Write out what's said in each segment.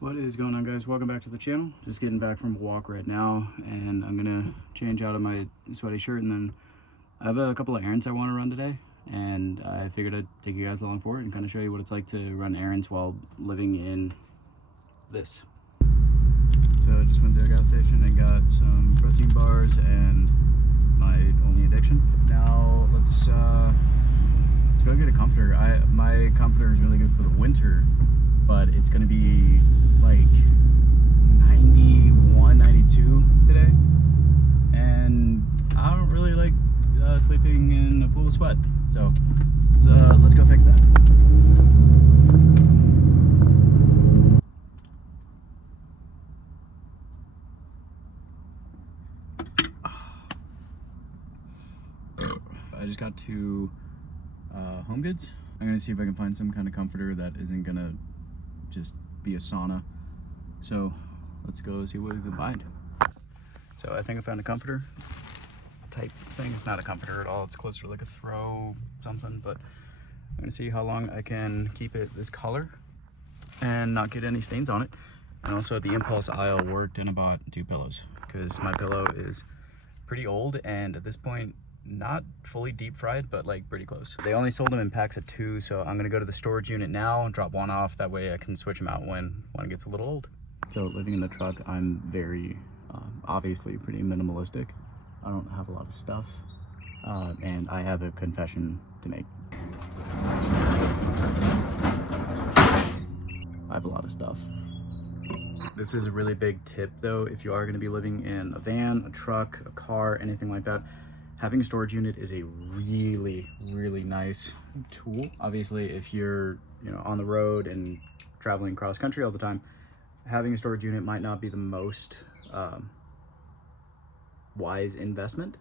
What is going on, guys? Welcome back to the channel. Just getting back from a walk right now, and I'm gonna change out of my sweaty shirt, and then I have a couple of errands I want to run today, and I figured I'd take you guys along for it and kind of show you what it's like to run errands while living in this. So I just went to a gas station and got some protein bars and my only addiction. Now let's go get a comforter. My comforter is really good for the winter, but it's gonna be like 91, 92 today, and I don't really like sleeping in a pool of sweat. So let's go fix that. I just got to Home Goods. I'm gonna see if I can find some kind of comforter that isn't gonna just be a sauna. So let's go see what we can find. So I think I found a comforter type thing. It's not a comforter at all. It's closer to like a throw something, but I'm gonna see how long I can keep it this color and not get any stains on it. And also at the impulse aisle worked and I bought 2 pillows because my pillow is pretty old and at this point not fully deep fried, but like pretty close. They only sold them in packs of 2, so I'm gonna go to the storage unit now and drop one off. That way I can switch them out when one gets a little old. So living in the truck, I'm very obviously pretty minimalistic. I don't have a lot of stuff, and I have a confession to make. I have a lot of stuff. This is a really big tip though, if you are gonna be living in a van, a truck, a car, anything like that. Having a storage unit is a really, really nice tool. Obviously, if you're on the road and traveling cross country all the time, having a storage unit might not be the most wise investment.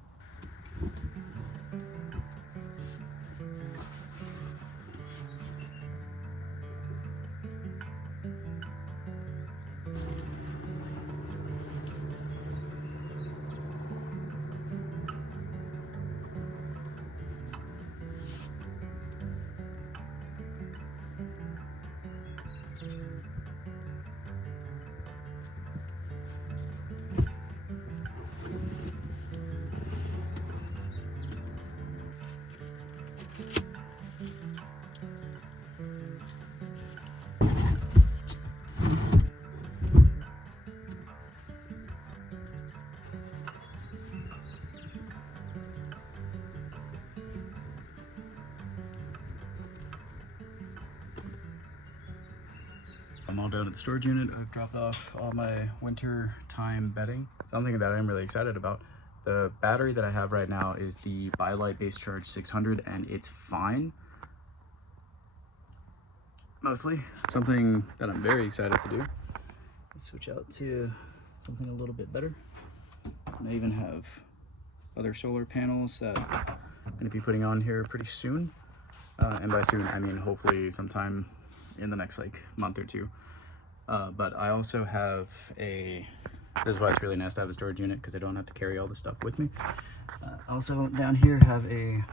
I'm all done at the storage unit. I've dropped off all my winter time bedding. Something that I'm really excited about. The battery that I have right now is the BioLite Base Charge 600 and it's fine. Mostly. Something that I'm very excited to do. Let's switch out to something a little bit better. And I even have other solar panels that I'm going to be putting on here pretty soon. And by soon, I mean hopefully sometime in the next like month or 2. But I also have this is why it's really nice to have a storage unit, because I don't have to carry all the stuff with me. Also down here have a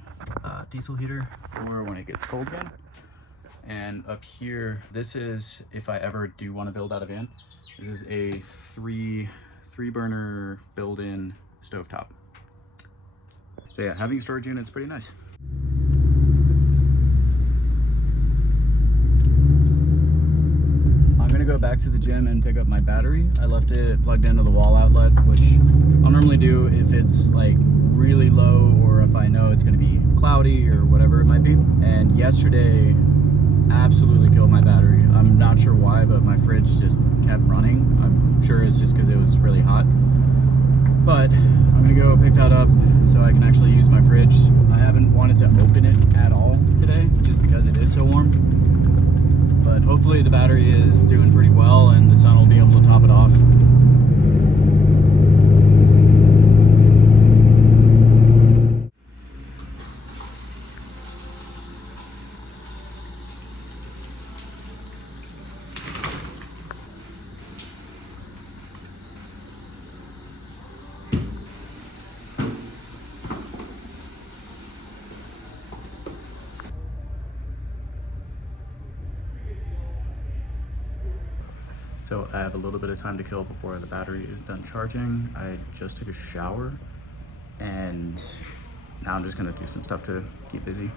diesel heater for when it gets cold again. And up here, this is if I ever do want to build out a van. This is a three burner built-in stovetop. So yeah, having a storage unit is pretty nice. I'm gonna go back to the gym and pick up my battery. I left it plugged into the wall outlet, which I'll normally do if it's like really low or if I know it's gonna be cloudy or whatever it might be. And yesterday absolutely killed my battery. I'm not sure why, but my fridge just kept running. I'm sure it's just because it was really hot. But I'm gonna go pick that up so I can actually use my fridge. I haven't wanted to open it at all today just because it is so warm. But hopefully the battery is doing pretty well and the sun will be able to top it off. So I have a little bit of time to kill before the battery is done charging. I just took a shower and now I'm just gonna do some stuff to keep busy.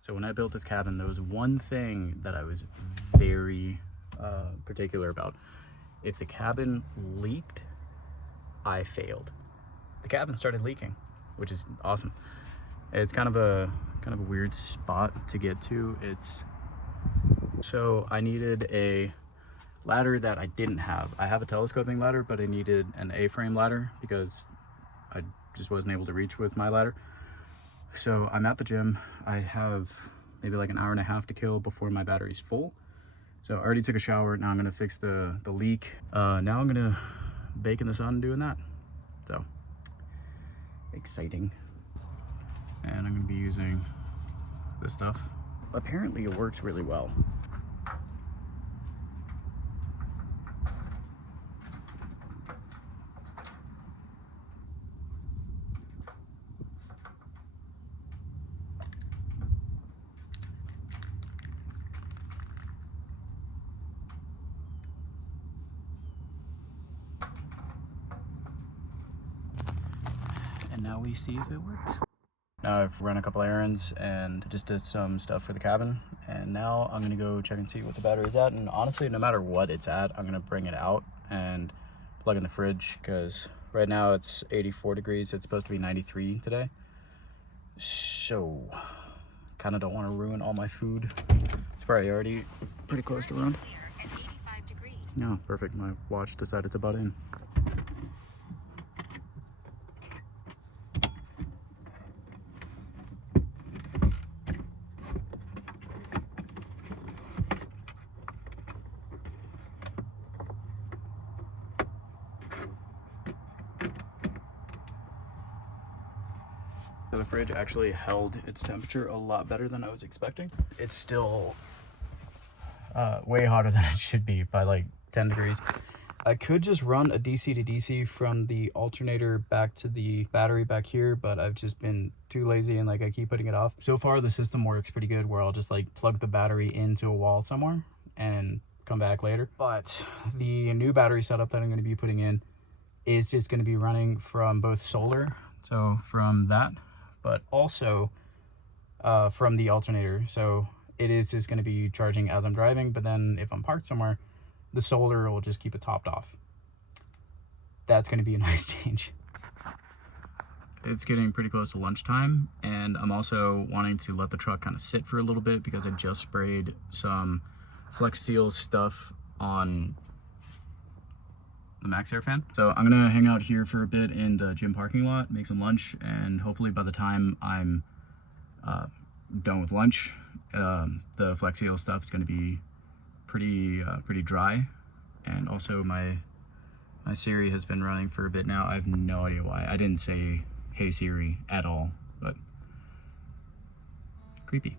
So when I built this cabin, there was one thing that I was very particular about. If the cabin leaked, I failed. The cabin started leaking, which is awesome. It's kind of a weird spot to get to. So I needed a ladder that I didn't have. I have a telescoping ladder, but I needed an A-frame ladder because I just wasn't able to reach with my ladder. So I'm at the gym. I have maybe like an hour and a half to kill before my battery's full. So I already took a shower. Now I'm gonna fix the leak. Now I'm gonna bake in the sun doing that. So exciting. And I'm gonna be using this stuff. Apparently it works really well. And now we see if it works. Now I've run a couple errands and just did some stuff for the cabin. And now I'm gonna go check and see what the battery's at. And honestly, no matter what it's at, I'm gonna bring it out and plug in the fridge because right now it's 84 degrees. It's supposed to be 93 today. So kind of don't want to ruin all my food. It's probably already pretty close to run. No, perfect. My watch decided to butt in. So the fridge actually held its temperature a lot better than I was expecting. It's still way hotter than it should be by like 10 degrees. I could just run a DC to DC from the alternator back to the battery back here, but I've just been too lazy and like I keep putting it off. So far the system works pretty good where I'll just like plug the battery into a wall somewhere and come back later. But the new battery setup that I'm going to be putting in is just going to be running from both solar, so from that, but also from the alternator. So it is just going to be charging as I'm driving, but then if I'm parked somewhere, the solar will just keep it topped off. That's going to be a nice change. It's getting pretty close to lunchtime, and I'm also wanting to let the truck kind of sit for a little bit because I just sprayed some Flex Seal stuff on the Max Air fan. So I'm gonna hang out here for a bit in the gym parking lot, make some lunch, and hopefully by the time I'm done with lunch, the Flex Seal stuff is gonna be pretty dry. And also my Siri has been running for a bit now. I have no idea why. I didn't say "Hey Siri" at all, but creepy.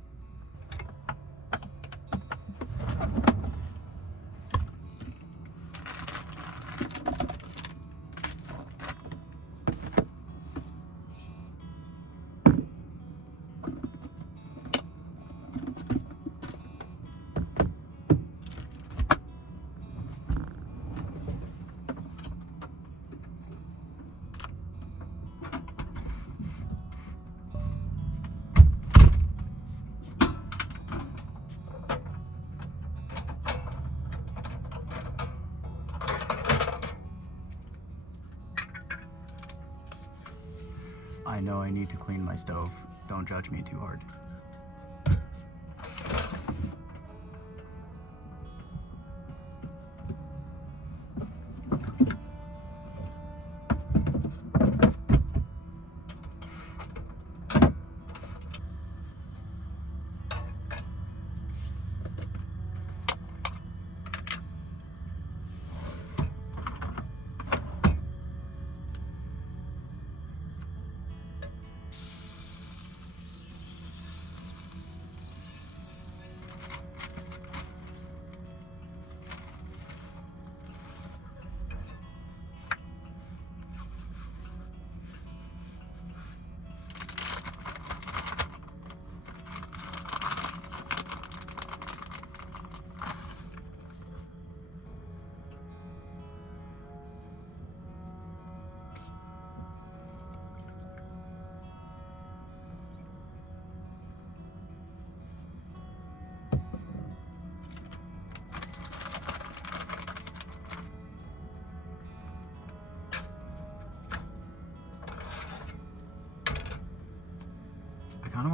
I know I need to clean my stove. Don't judge me too hard.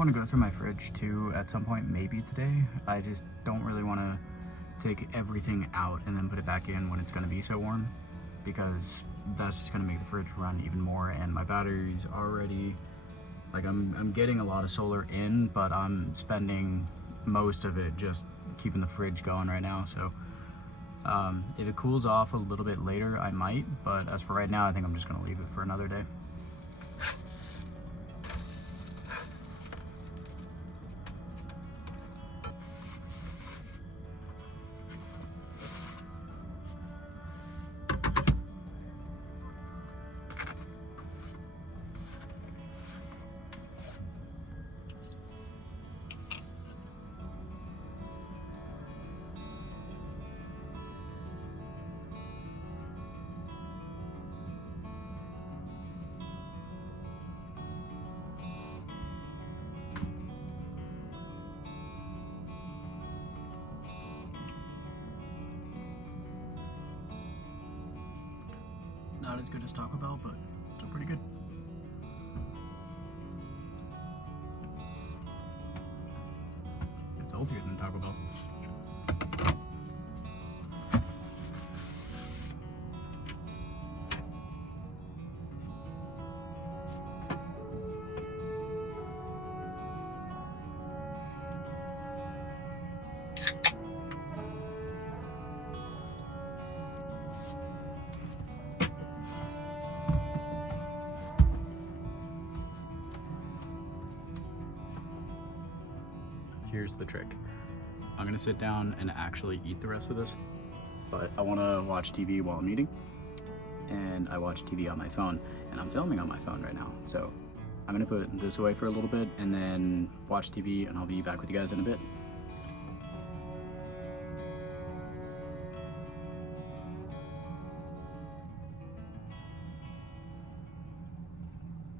want to go through my fridge too at some point, maybe today. I just don't really want to take everything out and then put it back in when it's going to be so warm, because that's just going to make the fridge run even more. And my battery's already, like, I'm getting a lot of solar in, but I'm spending most of it just keeping the fridge going right now. So if it cools off a little bit later, I might, but as for right now, I think I'm just going to leave it for another day. Not as good as Taco Bell, but still pretty good. It's healthier than Taco Bell. Here's the trick. I'm gonna sit down and actually eat the rest of this, but I wanna watch TV while I'm eating, and I watch TV on my phone, and I'm filming on my phone right now. So I'm gonna put this away for a little bit and then watch TV, and I'll be back with you guys in a bit.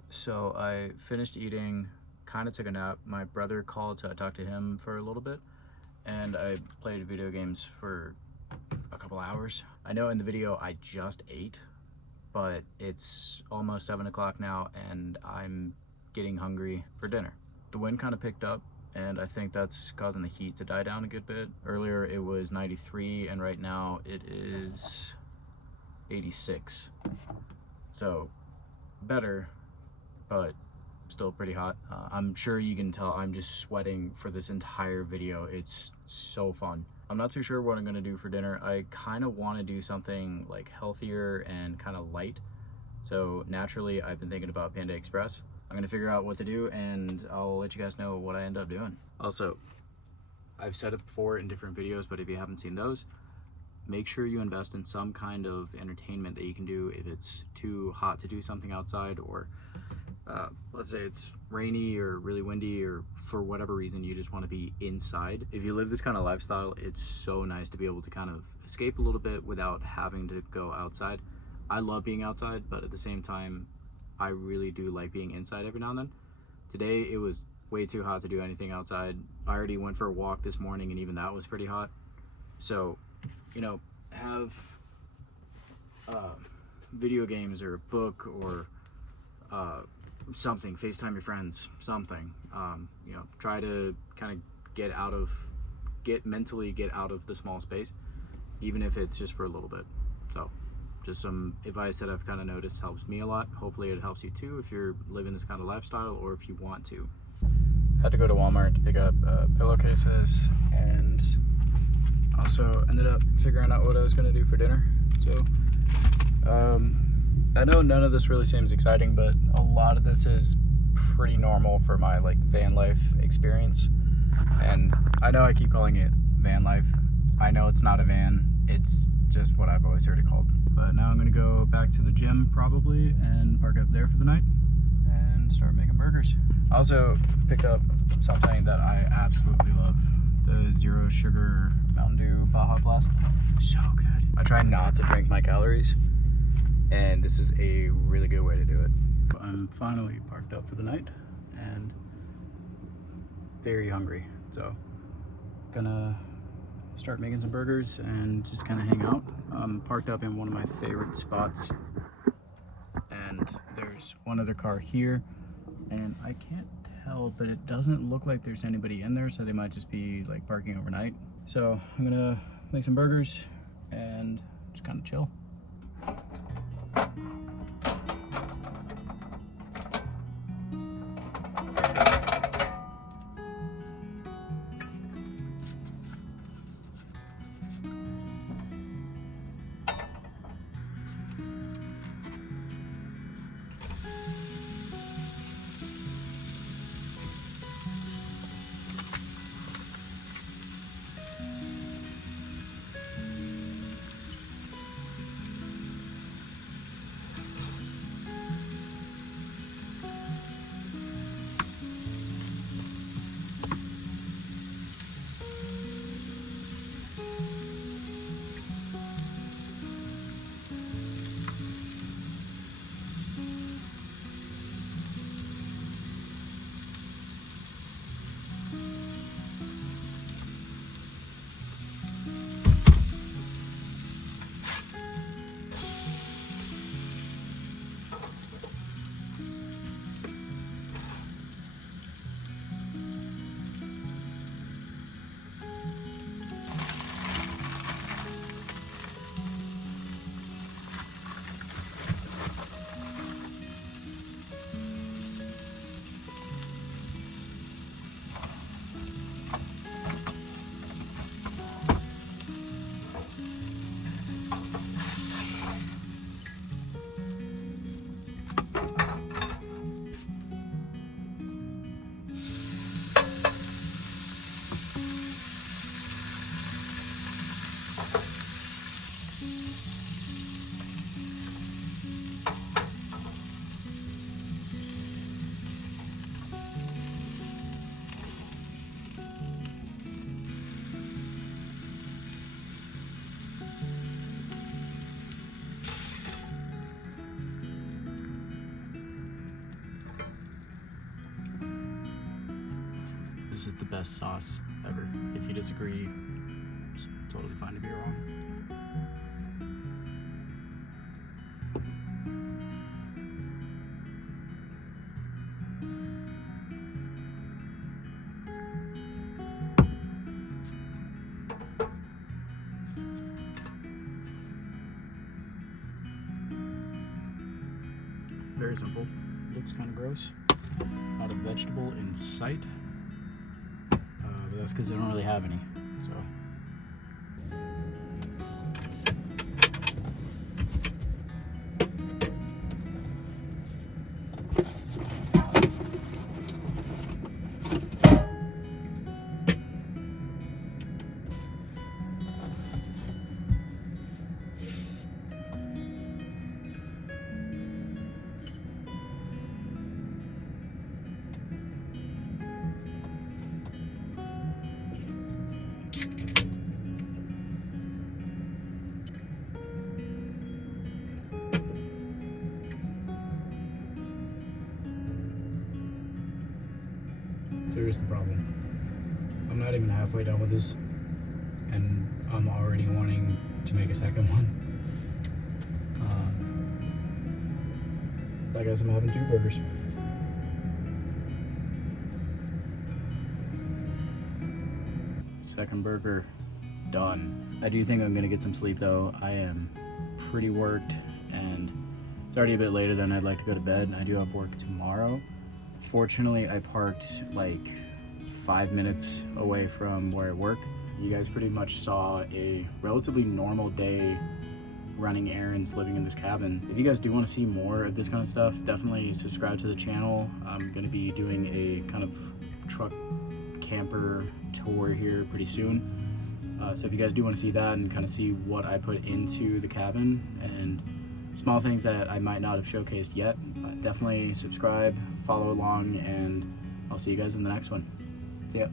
So I finished eating, kind of took a nap. My brother called, so I talked to him for a little bit, and I played video games for a couple hours. I know in the video I just ate, but it's almost 7 o'clock now and I'm getting hungry for dinner. The wind kind of picked up, and I think that's causing the heat to die down a good bit. Earlier it was 93 and right now it is 86. So better, but still pretty hot. I'm sure you can tell I'm just sweating for this entire video. It's so fun. I'm not too sure what I'm gonna do for dinner. I kind of want to do something like healthier and kind of light. So naturally, I've been thinking about Panda Express. I'm gonna figure out what to do, and I'll let you guys know what I end up doing. Also, I've said it before in different videos, but if you haven't seen those, make sure you invest in some kind of entertainment that you can do if it's too hot to do something outside, or let's say it's rainy or really windy, or for whatever reason you just want to be inside. If you live this kind of lifestyle, it's so nice to be able to kind of escape a little bit without having to go outside. I love being outside, but at the same time, I really do like being inside every now and then. Today, it was way too hot to do anything outside. I already went for a walk this morning, and even that was pretty hot. So, you know, have video games or a book or something, FaceTime your friends, something. You know, try to kind of mentally get out of the small space, even if it's just for a little bit. So just some advice that I've kind of noticed helps me a lot. Hopefully it helps you too if you're living this kind of lifestyle, or if you want to. Had to go to Walmart to pick up pillowcases, and also ended up figuring out what I was going to do for dinner. So I know none of this really seems exciting, but a lot of this is pretty normal for my like van life experience. And I know I keep calling it van life. I know it's not a van, it's just what I've always heard it called. But now I'm gonna go back to the gym probably and park up there for the night and start making burgers. I also picked up something that I absolutely love, the zero sugar Mountain Dew Baja Blast. So good. I try not to drink my calories, and this is a really good way to do it. I'm finally parked up for the night and very hungry, so gonna start making some burgers and just kind of hang out. I'm parked up in one of my favorite spots, and there's one other car here, and I can't tell, but it doesn't look like there's anybody in there, so they might just be like parking overnight. So I'm gonna make some burgers and just kind of chill. This is the best sauce ever. If you disagree, it's totally fine to be wrong. Very simple. Looks kind of gross. Not a vegetable in sight. But that's because they don't really have any. So. So here's the problem. I'm not even halfway done with this, and I'm already wanting to make a second one. I guess I'm having 2 burgers. Second burger done. I do think I'm gonna get some sleep though. I am pretty worked, and it's already a bit later than I'd like to go to bed. I do have work tomorrow. Fortunately, I parked like 5 minutes away from where I work. You guys pretty much saw a relatively normal day running errands, living in this cabin. If you guys do want to see more of this kind of stuff, definitely subscribe to the channel. I'm going to be doing a kind of truck camper tour here pretty soon. So if you guys do want to see that and kind of see what I put into the cabin and small things that I might not have showcased yet, definitely subscribe, follow along, and I'll see you guys in the next one. See ya.